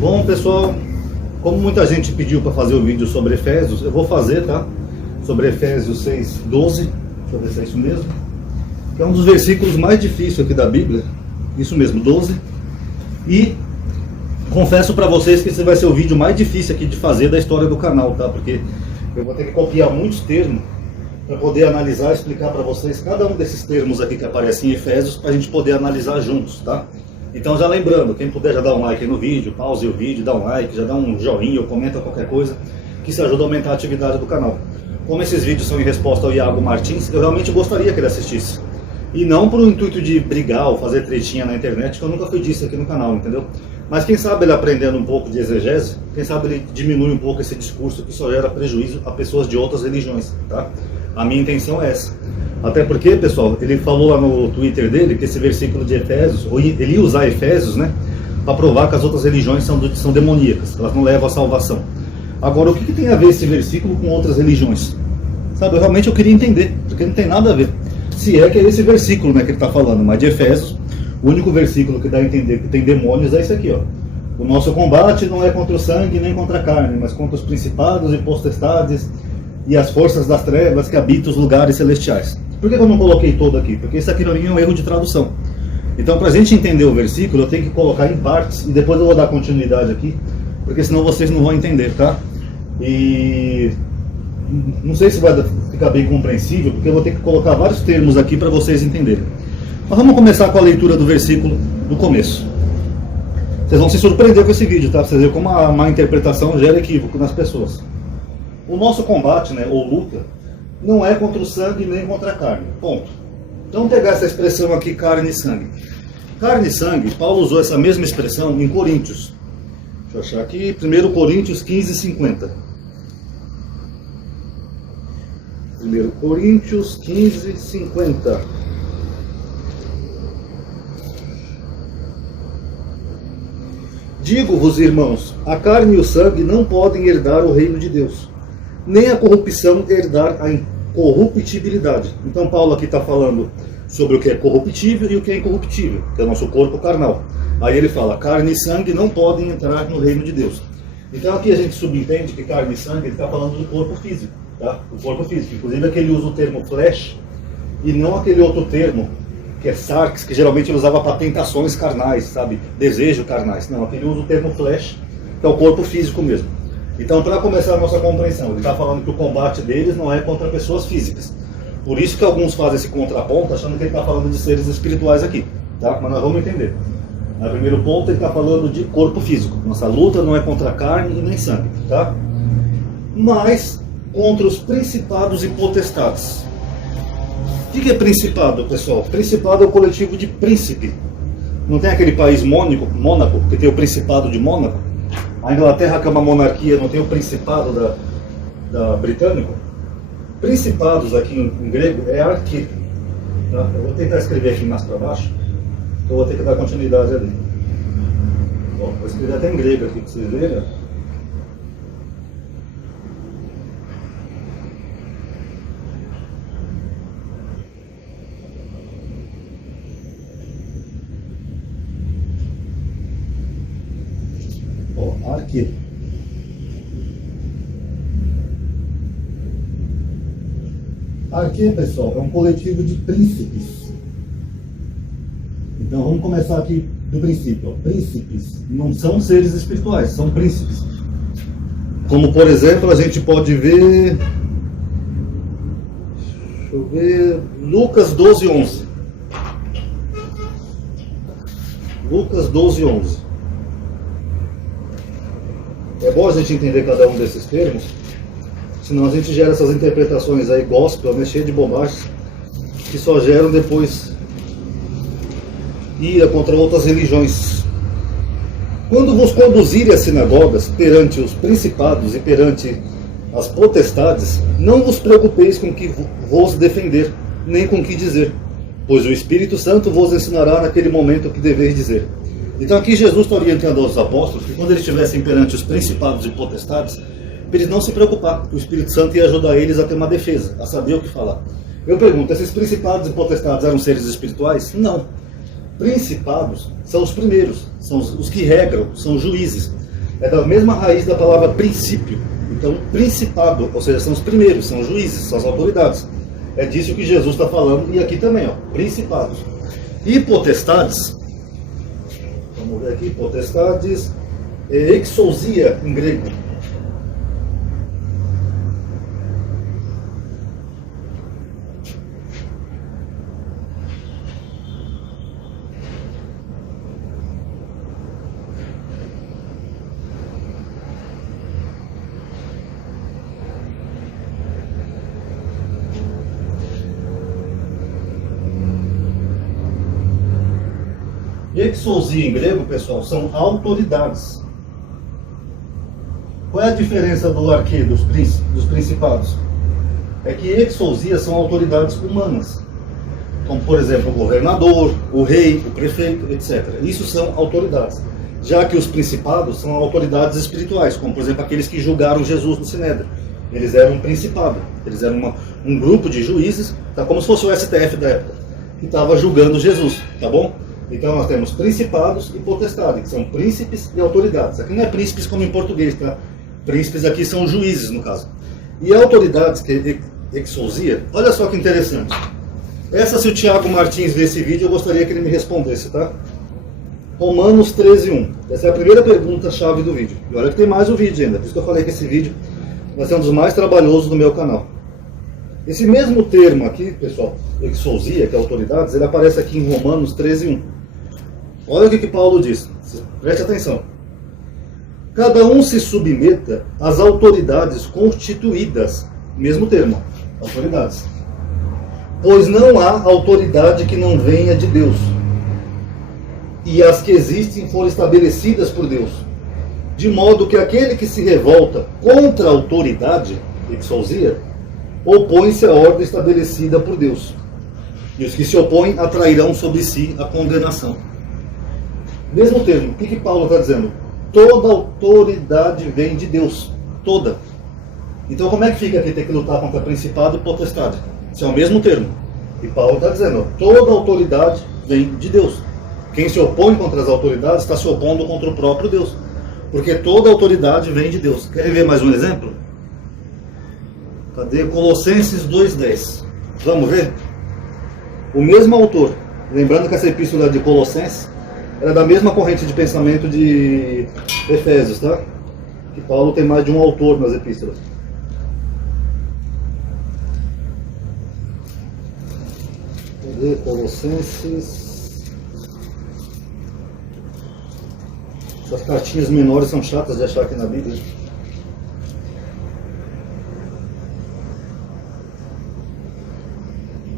Bom, pessoal, como muita gente pediu para fazer o vídeo sobre Efésios, eu vou fazer, tá? Sobre Efésios 6:12, deixa eu ver se é isso mesmo, que é um dos versículos mais difíceis aqui da Bíblia, isso mesmo, 12, e confesso para vocês que esse vai ser o vídeo mais difícil aqui de fazer da história do canal, tá? Porque eu vou ter que copiar muitos termos para poder analisar e explicar para vocês cada um desses termos aqui que aparecem em Efésios, para a gente poder analisar juntos, tá? Então já lembrando, quem puder já dá um like aí no vídeo, pause o vídeo, dá um like, já dá um joinha ou comenta qualquer coisa, que isso ajuda a aumentar a atividade do canal. Como esses vídeos são em resposta ao Iago Martins, eu realmente gostaria que ele assistisse. E não por o intuito de brigar ou fazer tretinha na internet, que eu nunca fui disso aqui no canal, entendeu? Mas quem sabe ele aprendendo um pouco de exegese, quem sabe ele diminui um pouco esse discurso que só gera prejuízo a pessoas de outras religiões, tá? A minha intenção é essa. Até porque, pessoal, ele falou lá no Twitter dele que esse versículo de Efésios, ou ele ia usar Efésios, né, para provar que as outras religiões são demoníacas, elas não levam à salvação. Agora, o que tem a ver esse versículo com outras religiões? Sabe, realmente eu queria entender, porque não tem nada a ver. Se é que é esse versículo, né, que ele está falando, mas de Efésios, o único versículo que dá a entender que tem demônios é esse aqui, ó. O nosso combate não é contra o sangue nem contra a carne, mas contra os principados e potestades e as forças das trevas que habitam os lugares celestiais. Por que eu não coloquei todo aqui? Porque isso aqui não é um erro de tradução. Então, para a gente entender o versículo, eu tenho que colocar em partes e depois eu vou dar continuidade aqui, porque senão vocês não vão entender, tá? E não sei se vai ficar bem compreensível, porque eu vou ter que colocar vários termos aqui para vocês entenderem. Mas vamos começar com a leitura do versículo do começo. Vocês vão se surpreender com esse vídeo, tá? Pra vocês verem como a má interpretação gera equívoco nas pessoas. O nosso combate, né, ou luta, não é contra o sangue nem contra a carne. Ponto. Então pegar essa expressão aqui, carne e sangue. Carne e sangue, Paulo usou essa mesma expressão em Coríntios. Deixa eu achar aqui, 1 Coríntios 15:50. 1 Coríntios 15:50. Digo-vos, irmãos, a carne e o sangue não podem herdar o reino de Deus, nem a corrupção herdar a incorruptibilidade. Então Paulo aqui está falando sobre o que é corruptível e o que é incorruptível, que é o nosso corpo carnal. Aí ele fala, carne e sangue não podem entrar no reino de Deus. Então aqui a gente subentende que carne e sangue, ele está falando do corpo físico, tá? O corpo físico. Inclusive aqui ele usa o termo flesh e não aquele outro termo que é sarx, que geralmente ele usava para tentações carnais, sabe? Desejo carnais. Não, aqui ele usa o termo flesh, que é o corpo físico mesmo. Então, para começar a nossa compreensão, ele está falando que o combate deles não é contra pessoas físicas. Por isso que alguns fazem esse contraponto, achando que ele está falando de seres espirituais aqui, tá? Mas nós vamos entender. No primeiro ponto, ele está falando de corpo físico. Nossa luta não é contra carne e nem sangue, tá? Mas contra os principados e potestades. O que é principado, pessoal? Principado é o coletivo de príncipe. Não tem aquele país Mônaco, que tem o Principado de Mônaco? A Inglaterra, que é uma monarquia, não tem o Principado da Britânico? Principados aqui em grego é arquê. Tá? Eu vou tentar escrever aqui mais para baixo, eu vou ter que dar continuidade ali. Bom, vou escrever até em grego aqui para vocês verem. Arquê. Arquê, pessoal, é um coletivo de príncipes. Então vamos começar aqui do princípio. Príncipes não são seres espirituais, são príncipes. Como por exemplo, a gente pode ver, deixa eu ver, Lucas 12:11. Lucas 12:11. É bom a gente entender cada um desses termos, senão a gente gera essas interpretações aí gospel, né, cheia de bobagens, que só geram depois ira contra outras religiões. Quando vos conduzirem às sinagogas perante os principados e perante as potestades, não vos preocupeis com que vos defender, nem com que dizer, pois o Espírito Santo vos ensinará naquele momento o que deveis dizer. Então aqui Jesus está orientando aos apóstolos que quando eles estivessem perante os principados e potestades, para eles não se preocupar, que o Espírito Santo ia ajudar eles a ter uma defesa, a saber o que falar. Eu pergunto, esses principados e potestades eram seres espirituais? Não. Principados são os primeiros, são os que regram, são os juízes. é da mesma raiz da palavra princípio. Então, principado, ou seja, são os primeiros, são os juízes, são as autoridades. É disso que Jesus está falando, e aqui também, ó, principados. E potestades, vamos ver aqui, potestades, exousia em grego. Exousia em grego, pessoal, são autoridades. Qual é a diferença do arquê, dos principados? É que exousia são autoridades humanas. Como, por exemplo, o governador, o rei, o prefeito, etc. Isso são autoridades. Já que os principados são autoridades espirituais, como, por exemplo, aqueles que julgaram Jesus no Sinédrio. Eles eram um principado. Eles eram um grupo de juízes, tá, como se fosse o STF da época, que estava julgando Jesus, tá bom? Então nós temos principados e potestades, que são príncipes e autoridades. Aqui não é príncipes como em português, tá? Príncipes aqui são juízes, no caso. E autoridades, que é exousia, olha só que interessante. Essa, se o Tiago Martins ver esse vídeo, eu gostaria que ele me respondesse, tá? Romanos 13:1. Essa é a primeira pergunta-chave do vídeo. E olha que tem mais o vídeo ainda, por isso que eu falei que esse vídeo vai ser um dos mais trabalhosos do meu canal. Esse mesmo termo aqui, pessoal, exousia, que é autoridades, ele aparece aqui em Romanos 13:1. Olha o que Paulo diz, preste atenção. Cada um se submeta às autoridades constituídas, mesmo termo, autoridades. Pois não há autoridade que não venha de Deus, e as que existem foram estabelecidas por Deus, de modo que aquele que se revolta contra a autoridade, exousia, opõe-se à ordem estabelecida por Deus, e os que se opõem atrairão sobre si a condenação. Mesmo termo, o que Paulo está dizendo? Toda autoridade vem de Deus. Toda. Então como é que fica aqui ter que lutar contra principado e potestade? Isso é o mesmo termo. E Paulo está dizendo, toda autoridade vem de Deus. Quem se opõe contra as autoridades está se opondo contra o próprio Deus. Porque toda autoridade vem de Deus. Querem ver mais um exemplo? Cadê? Colossenses 2:10. Vamos ver? O mesmo autor. Lembrando que essa epístola de Colossenses era da mesma corrente de pensamento de Efésios, tá? Que Paulo tem mais de um autor nas epístolas. Cadê? Colossenses. Essas cartinhas menores são chatas de achar aqui na Bíblia.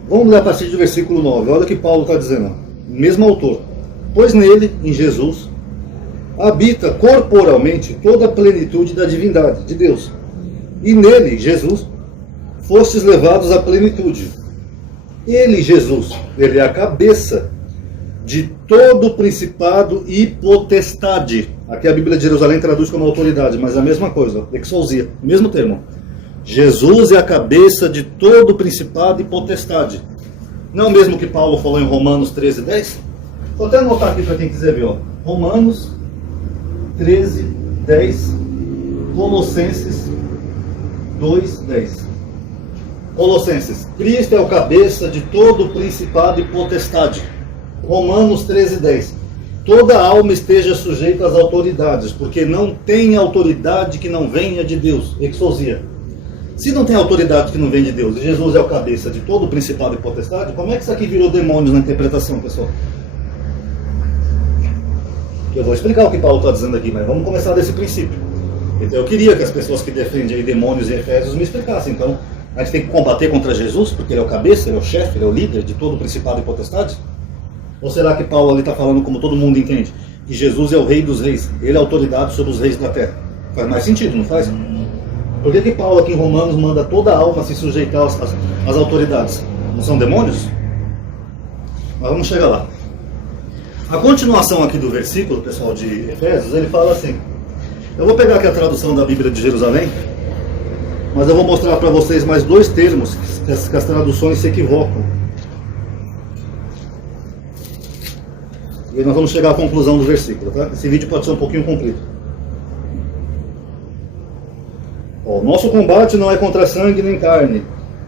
Vamos ler a partir do versículo 9. Olha o que Paulo está dizendo. Mesmo autor. Pois nele, em Jesus, habita corporalmente toda a plenitude da divindade de Deus. E nele, Jesus, fostes levados à plenitude. Ele, Jesus, ele é a cabeça de todo principado e potestade. Aqui a Bíblia de Jerusalém traduz como autoridade, mas é a mesma coisa, exousia, mesmo termo. Jesus é a cabeça de todo principado e potestade. Não é o mesmo que Paulo falou em Romanos 13:10? Vou até anotar aqui para quem quiser ver, ó. Romanos 13:10, Colossenses 2:10. Colossenses, Cristo é o cabeça de todo principado e potestade. Romanos 13:10. Toda alma esteja sujeita às autoridades, porque não tem autoridade que não venha de Deus. Exousia. Se não tem autoridade que não vem de Deus, e Jesus é o cabeça de todo principado e potestade, como é que isso aqui virou demônios na interpretação, pessoal? Eu vou explicar o que Paulo está dizendo aqui, mas vamos começar desse princípio. Então eu queria que as pessoas que defendem aí demônios e Efésios me explicassem. Então, a gente tem que combater contra Jesus, porque ele é o cabeça, ele é o chefe, ele é o líder de todo o principado e potestade? Ou será que Paulo ali está falando como todo mundo entende? Que Jesus é o rei dos reis, ele é a autoridade sobre os reis da terra. Faz mais sentido, não faz? Por que Paulo aqui em Romanos manda toda a alma se sujeitar às autoridades? Não são demônios? Mas vamos chegar lá. A continuação aqui do versículo, pessoal, de Efésios, ele fala assim. Eu vou pegar aqui a tradução da Bíblia de Jerusalém, mas eu vou mostrar para vocês mais dois termos que as traduções se equivocam. E nós vamos chegar à conclusão do versículo, tá? Esse vídeo pode ser um pouquinho comprido. Ó, nosso combate não é contra sangue nem carne,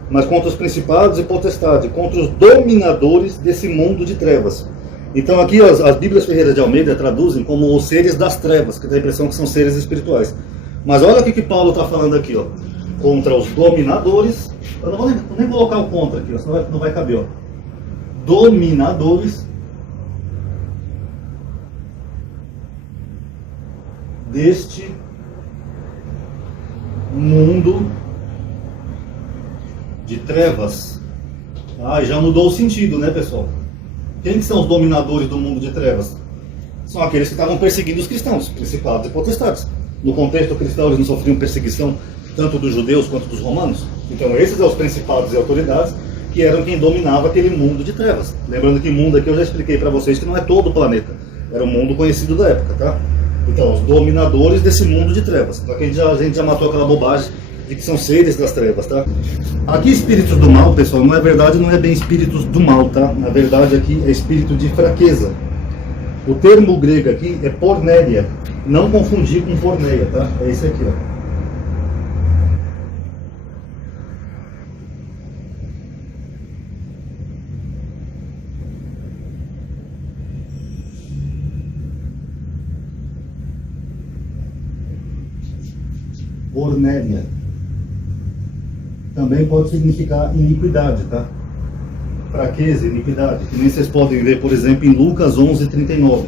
mas contra os principados e potestades, contra os dominadores desse mundo de trevas. Então aqui as Bíblias Ferreira de Almeida traduzem como os seres das trevas, que dá a impressão que são seres espirituais. Mas olha o que Paulo está falando aqui, ó. Contra os dominadores. Eu não vou nem colocar o contra aqui, ó, senão não vai caber. Ó. Dominadores deste mundo de trevas. Ah, já mudou o sentido, né, pessoal? Quem que são os dominadores do mundo de trevas? São aqueles que estavam perseguindo os cristãos, principados e potestades. No contexto cristão, eles não sofriam perseguição tanto dos judeus quanto dos romanos. Então esses são os principados e autoridades que eram quem dominava aquele mundo de trevas. Lembrando que mundo aqui eu já expliquei para vocês que não é todo o planeta. Era um mundo conhecido da época, tá? Então, os dominadores desse mundo de trevas. Então aqui a gente já matou aquela bobagem de que são seres das trevas, tá? Aqui espíritos do mal, pessoal, não é verdade, não é bem espíritos do mal, tá? Na verdade aqui é espírito de fraqueza. O termo grego aqui é pornéia. Não confundir com porneia, tá? É esse aqui, ó. Pornéia. Também pode significar iniquidade, tá? Fraqueza, iniquidade. Que nem vocês podem ver, por exemplo, em Lucas 11:39.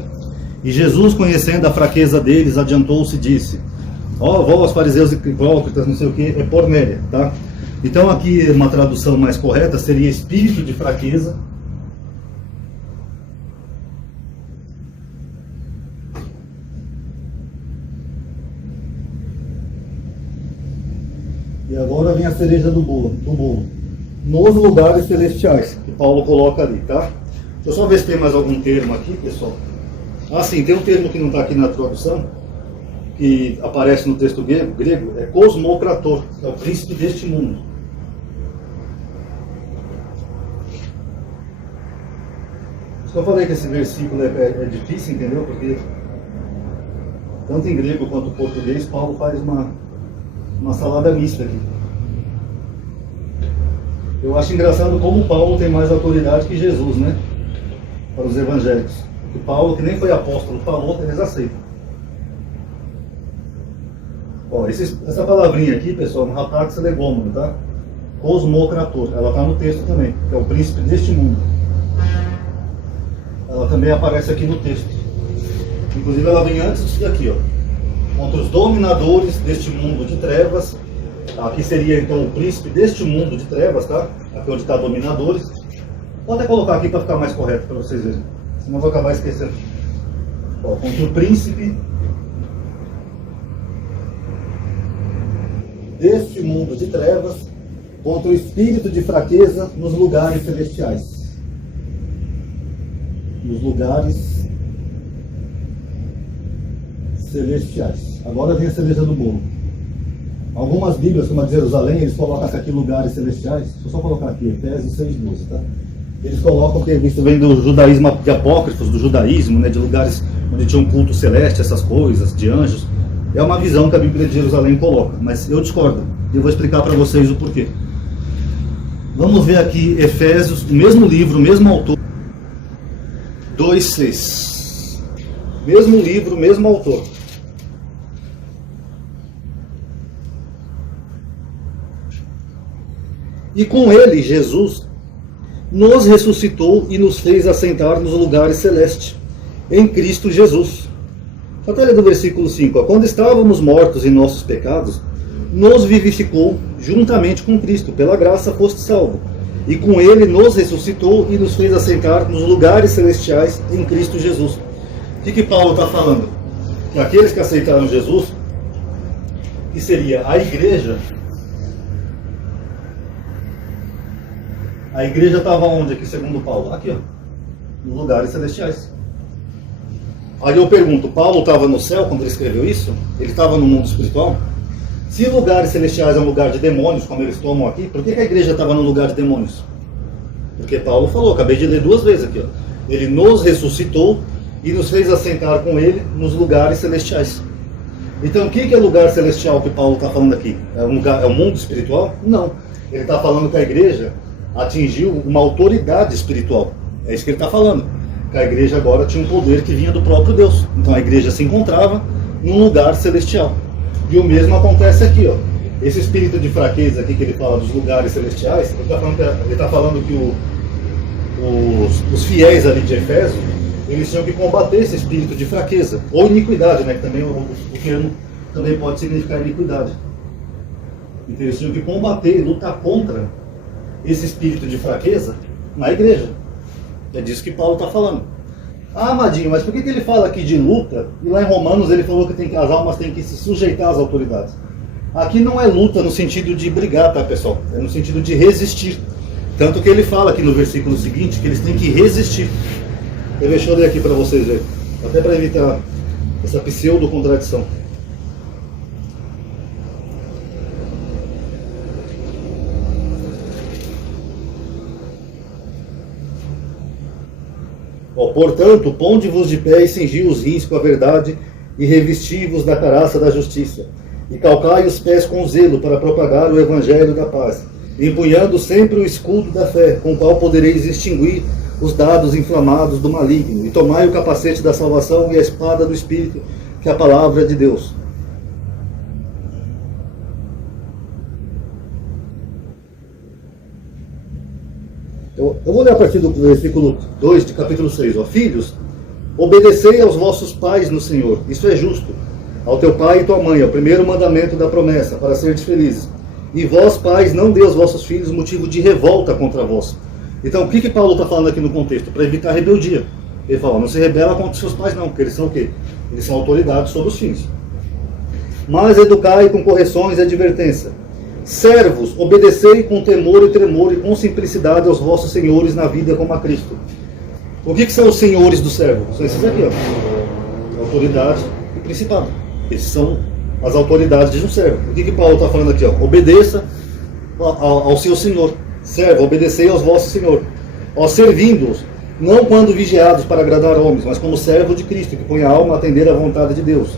E Jesus, conhecendo a fraqueza deles, adiantou-se e disse: ó, vós fariseus e hipócritas, não sei o que, é pornéia, tá? Então aqui uma tradução mais correta seria espírito de fraqueza. E agora vem a cereja do bolo. Nos lugares celestiais, que Paulo coloca ali, tá? Deixa eu só ver se tem mais algum termo aqui, pessoal. Ah, sim, tem um termo que não está aqui na tradução, que aparece no texto grego, é cosmocrator, que é o príncipe deste mundo. Por isso que eu falei que esse versículo é difícil, entendeu? Porque tanto em grego quanto em português, Paulo faz uma salada mista aqui. Eu acho engraçado como Paulo tem mais autoridade que Jesus, né? Para os evangélicos. Porque Paulo, que nem foi apóstolo, falou, eles aceitam. Ó, essa palavrinha aqui, pessoal, é um rapax legômeno, tá? Cosmocrator. Ela está no texto também, que é o príncipe deste mundo. Ela também aparece aqui no texto. Inclusive ela vem antes disso daqui, ó. Contra os dominadores deste mundo de trevas. Aqui seria então o príncipe deste mundo de trevas, tá? Aqui onde está dominadores. Vou até colocar aqui para ficar mais correto para vocês verem. Senão eu vou acabar esquecendo. Ó, contra o príncipe deste mundo de trevas, contra o espírito de fraqueza nos lugares celestiais. Nos lugares celestiais. Agora vem a cereja do bolo. Algumas Bíblias, como a de Jerusalém, eles colocam aqui lugares celestiais. Deixa eu só colocar aqui, Efésios 6:12, tá? Eles colocam, porque isso vem do judaísmo, de apócrifos, do judaísmo, né, de lugares onde tinha um culto celeste, essas coisas, de anjos. É uma visão que a Bíblia de Jerusalém coloca, mas eu discordo. E eu vou explicar para vocês o porquê. Vamos ver aqui Efésios, o mesmo livro, o mesmo autor, 2:6. Mesmo livro, mesmo autor. E com ele, Jesus, nos ressuscitou e nos fez assentar nos lugares celestes, em Cristo Jesus. Batalha do versículo 5. Quando estávamos mortos em nossos pecados, nos vivificou juntamente com Cristo. Pela graça foste salvo. E com ele nos ressuscitou e nos fez assentar nos lugares celestiais em Cristo Jesus. O que Paulo está falando? Que aqueles que aceitaram Jesus, que seria a igreja estava onde aqui, segundo Paulo? Aqui, ó, nos lugares celestiais. Aí eu pergunto, Paulo estava no céu quando ele escreveu isso? Ele estava no mundo espiritual? Se lugares celestiais é um lugar de demônios, como eles tomam aqui, por que a igreja estava no lugar de demônios? Porque Paulo falou, acabei de ler 2 vezes aqui, ó. Ele nos ressuscitou e nos fez assentar com ele nos lugares celestiais. Então, o que é lugar celestial que Paulo está falando aqui? É um lugar, é um mundo espiritual? Não. Ele está falando que a igreja atingiu uma autoridade espiritual. É isso que ele está falando. Que a igreja agora tinha um poder que vinha do próprio Deus. Então, a igreja se encontrava num lugar celestial. E o mesmo acontece aqui, ó. Esse espírito de fraqueza aqui que ele fala dos lugares celestiais, ele está falando que os fiéis ali de Éfeso, eles tinham que combater esse espírito de fraqueza, ou iniquidade, né? Que também o termo também pode significar iniquidade. Então eles tinham que combater, lutar contra esse espírito de fraqueza na igreja. É disso que Paulo está falando. Ah, Amadinho, mas por que ele fala aqui de luta? E lá em Romanos ele falou que as almas têm que se sujeitar às autoridades. Aqui não é luta no sentido de brigar, tá, pessoal? É no sentido de resistir. Tanto que ele fala aqui no versículo seguinte que eles têm que resistir. Deixa eu ler aqui para vocês verem, até para evitar essa pseudo-contradição. Portanto, ponde-vos de pé e cingi os rins com a verdade e revesti-vos da caraça da justiça. E calcai os pés com zelo para propagar o evangelho da paz, empunhando sempre o escudo da fé, com o qual podereis extinguir os dados inflamados do maligno, e tomai o capacete da salvação e a espada do Espírito, que é a palavra de Deus. Eu vou ler a partir do versículo 2 de capítulo 6. Ó, filhos, obedecei aos vossos pais no Senhor, isso é justo. Ao teu pai e tua mãe, é o primeiro mandamento da promessa, para seres felizes. E vós, pais, não dê aos vossos filhos motivo de revolta contra vós. Então, o que Paulo está falando aqui no contexto? Para evitar rebeldia. Ele fala, não se rebela contra os seus pais não, porque eles são o quê? Eles são autoridades sobre os filhos. Mas educai com correções e advertência. Servos, obedecei com temor e tremor e com simplicidade aos vossos senhores na vida como a Cristo. O que são os senhores do servo? São esses aqui, ó. Autoridade e principado. Esses são as autoridades de um servo. O que Paulo está falando aqui? Ó? Obedeça ao seu senhor. Servo, obedecei aos vossos senhores. Ó, servindo-os, não quando vigiados para agradar homens, mas como servo de Cristo, que põe a alma a atender à vontade de Deus.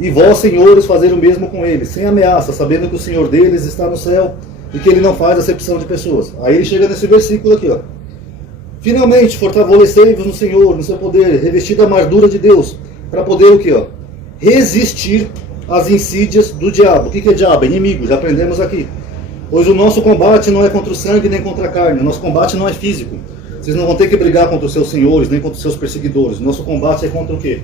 E vós, senhores, fazer o mesmo com eles, sem ameaça, sabendo que o Senhor deles está no céu e que ele não faz acepção de pessoas. Aí ele chega nesse versículo aqui, ó. Finalmente, fortalecei-vos no Senhor, no seu poder, revestido da armadura de Deus, para poder o quê, ó? Resistir às insídias do diabo. O que é diabo? Inimigo, já aprendemos aqui. Pois o nosso combate não é contra o sangue nem contra a carne, o nosso combate não é físico. Vocês não vão ter que brigar contra os seus senhores, nem contra os seus perseguidores. O nosso combate é contra o quê?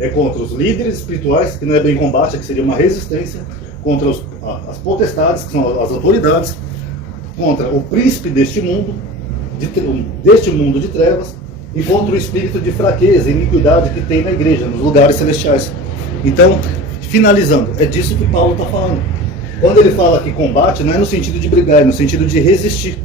É contra os líderes espirituais, que não é bem combate, que seria uma resistência, contra as potestades, que são as autoridades, contra o príncipe deste mundo de trevas, e contra o espírito de fraqueza e iniquidade que tem na igreja, nos lugares celestiais. Então, finalizando, é disso que Paulo está falando. Quando ele fala que combate, não é no sentido de brigar, é no sentido de resistir.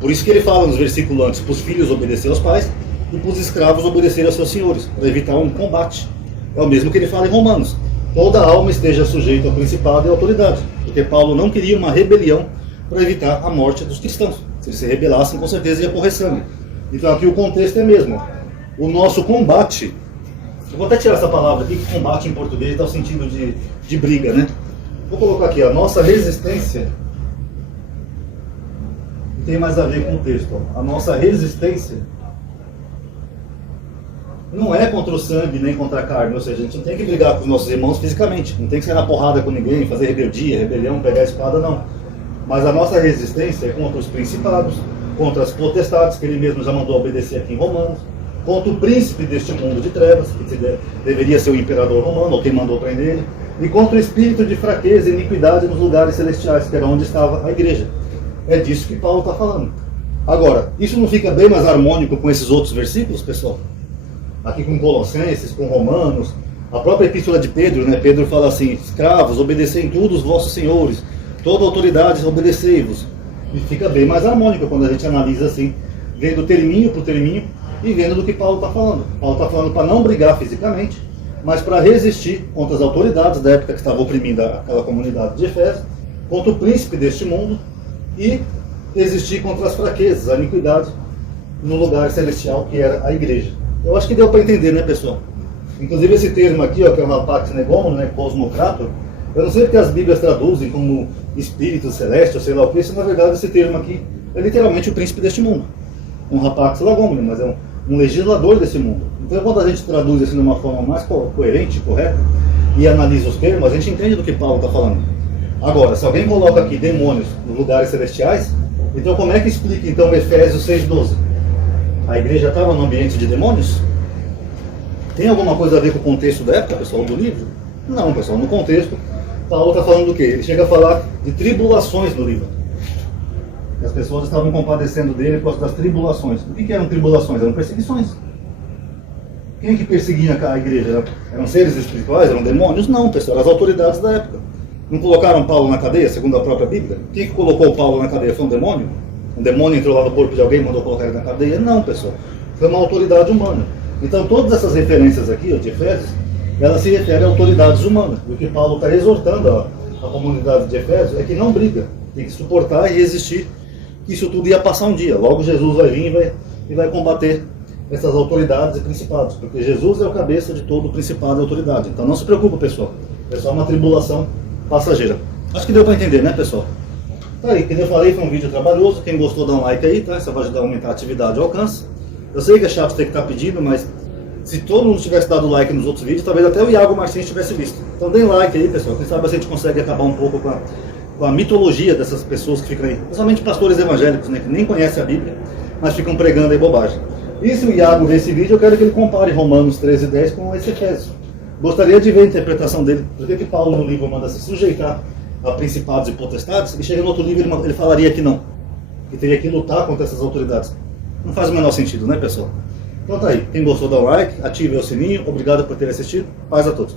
Por isso que ele fala nos versículos antes, para os filhos obedecer aos pais e para os escravos obedecer aos seus senhores, para evitar um combate. É o mesmo que ele fala em Romanos. Toda alma esteja sujeita ao principado e à autoridade. Porque Paulo não queria uma rebelião para evitar a morte dos cristãos. Se eles se rebelassem, com certeza ia correr sangue. Então aqui o contexto é mesmo. O nosso combate, eu vou até tirar essa palavra aqui, que combate em português dá o sentido de briga, né? Vou colocar aqui, a nossa resistência tem mais a ver com o texto. Ó. A nossa resistência não é contra o sangue nem contra a carne, ou seja, a gente não tem que brigar com os nossos irmãos fisicamente, não tem que sair na porrada com ninguém, fazer rebelião, pegar a espada, não. Mas a nossa resistência é contra os principados, contra as potestades, que ele mesmo já mandou obedecer aqui em Romanos, contra o príncipe deste mundo de trevas, que deveria ser o imperador romano, ou quem mandou prender ele, e contra o espírito de fraqueza e iniquidade nos lugares celestiais, que era onde estava a igreja. É disso que Paulo está falando. Agora, isso não fica bem mais harmônico com esses outros versículos, pessoal? Aqui com Colossenses, com Romanos, a própria epístola de Pedro, né? Pedro fala assim, escravos, obedecei em tudo os vossos senhores, toda autoridade obedecei-vos. E fica bem mais harmônico quando a gente analisa assim, vendo terminho por terminho e vendo do que Paulo está falando. Paulo está falando para não brigar fisicamente, mas para resistir contra as autoridades da época que estavam oprimindo aquela comunidade de Efésio, contra o príncipe deste mundo e resistir contra as fraquezas, a iniquidade no lugar celestial que era a igreja. Eu acho que deu para entender, né, pessoal? Inclusive esse termo aqui, ó, que é uma pax negomon, né, cosmocrator, eu não sei porque as Bíblias traduzem como espírito celeste, ou sei lá o que, isso na verdade esse termo aqui é literalmente o príncipe deste mundo. Um rapax legomene, mas é um legislador desse mundo. Então quando a gente traduz assim de uma forma mais coerente, correta, e analisa os termos, a gente entende do que Paulo está falando. Agora, se alguém coloca aqui demônios nos lugares celestiais, então como é que explica então Efésios 6,12? A igreja estava no ambiente de demônios? Tem alguma coisa a ver com o contexto da época, pessoal, do livro? Não, pessoal, no contexto, Paulo está falando do quê? Ele chega a falar de tribulações no livro. As pessoas estavam compadecendo dele por causa das tribulações. O que eram tribulações? Eram perseguições. Quem que perseguia a igreja? Eram seres espirituais? Eram demônios? Não, pessoal, eram as autoridades da época. Não colocaram Paulo na cadeia, segundo a própria Bíblia? Quem que colocou Paulo na cadeia? Foi um demônio? Um demônio entrou lá no corpo de alguém e mandou colocar ele na cadeia? Não, pessoal. Foi uma autoridade humana. Então, todas essas referências aqui, ó, de Efésios, elas se referem a autoridades humanas. O que Paulo está exortando a comunidade de Efésios é que não briga, tem que suportar e resistir, que isso tudo ia passar um dia. Logo Jesus vai vir e vai combater essas autoridades e principados, porque Jesus é o cabeça de todo o principado e autoridade. Então não se preocupe, pessoal. É só uma tribulação passageira. Acho que deu para entender, né, pessoal? Tá aí, como eu falei, foi um vídeo trabalhoso. Quem gostou, dá um like aí, tá? Isso vai ajudar a aumentar a atividade e alcance. Eu sei que é chato ter que estar pedindo, mas se todo mundo tivesse dado like nos outros vídeos, talvez até o Iago Martins tivesse visto. Então deem like aí, pessoal. Quem sabe a gente consegue acabar um pouco com a mitologia dessas pessoas que ficam aí, principalmente pastores evangélicos, né, que nem conhecem a Bíblia, mas ficam pregando aí bobagem. E se o Iago ver esse vídeo, eu quero que ele compare Romanos 13:10 com esse Efésios. Gostaria de ver a interpretação dele. Por que Paulo no livro manda se sujeitar a principados e potestades, e chega no outro livro ele falaria que não, que teria que lutar contra essas autoridades? Não faz o menor sentido, né, pessoal? Então tá aí, quem gostou dá um like, ative o sininho, obrigado por ter assistido, paz a todos.